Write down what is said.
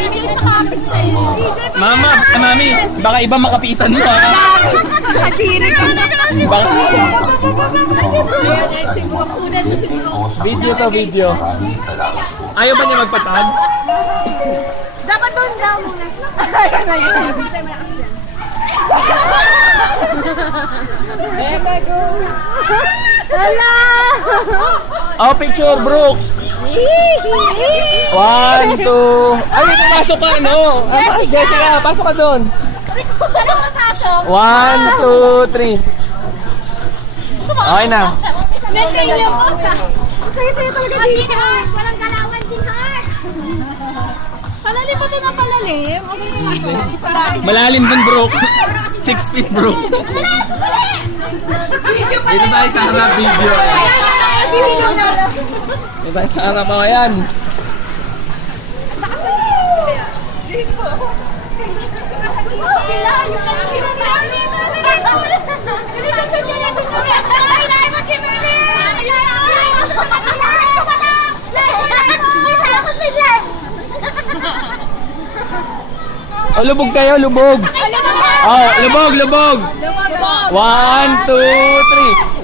DJ nakapit sa'yo. Mama, mami, baka iba makapitan mo ha. Kadiri ka na. Baka... Ayan, sigwapunan mo siguro. Video to, video. Ayaw ba niya magpatag? Dapat doon daw muna. Ayan na yun. Hala! Oh, picture, Brooks. 1, 2... Ay, pasok ka, no? Jessica, pasok ka doon. Saan ako napasok? 1, 2, 3. Okay na. Maintain yung posa. Sa'yo talaga dito. Walang galawan din, Heart. Palalim pa ito na palalim. Okay na ito. Malalim dun, Brooks. 6 feet, bro. Dito tayo sa harap video. Dito tayo sa harap. O, ayan. O, lubog kayo, lubog. Oh, lubog, lubog. 1, 2, 3.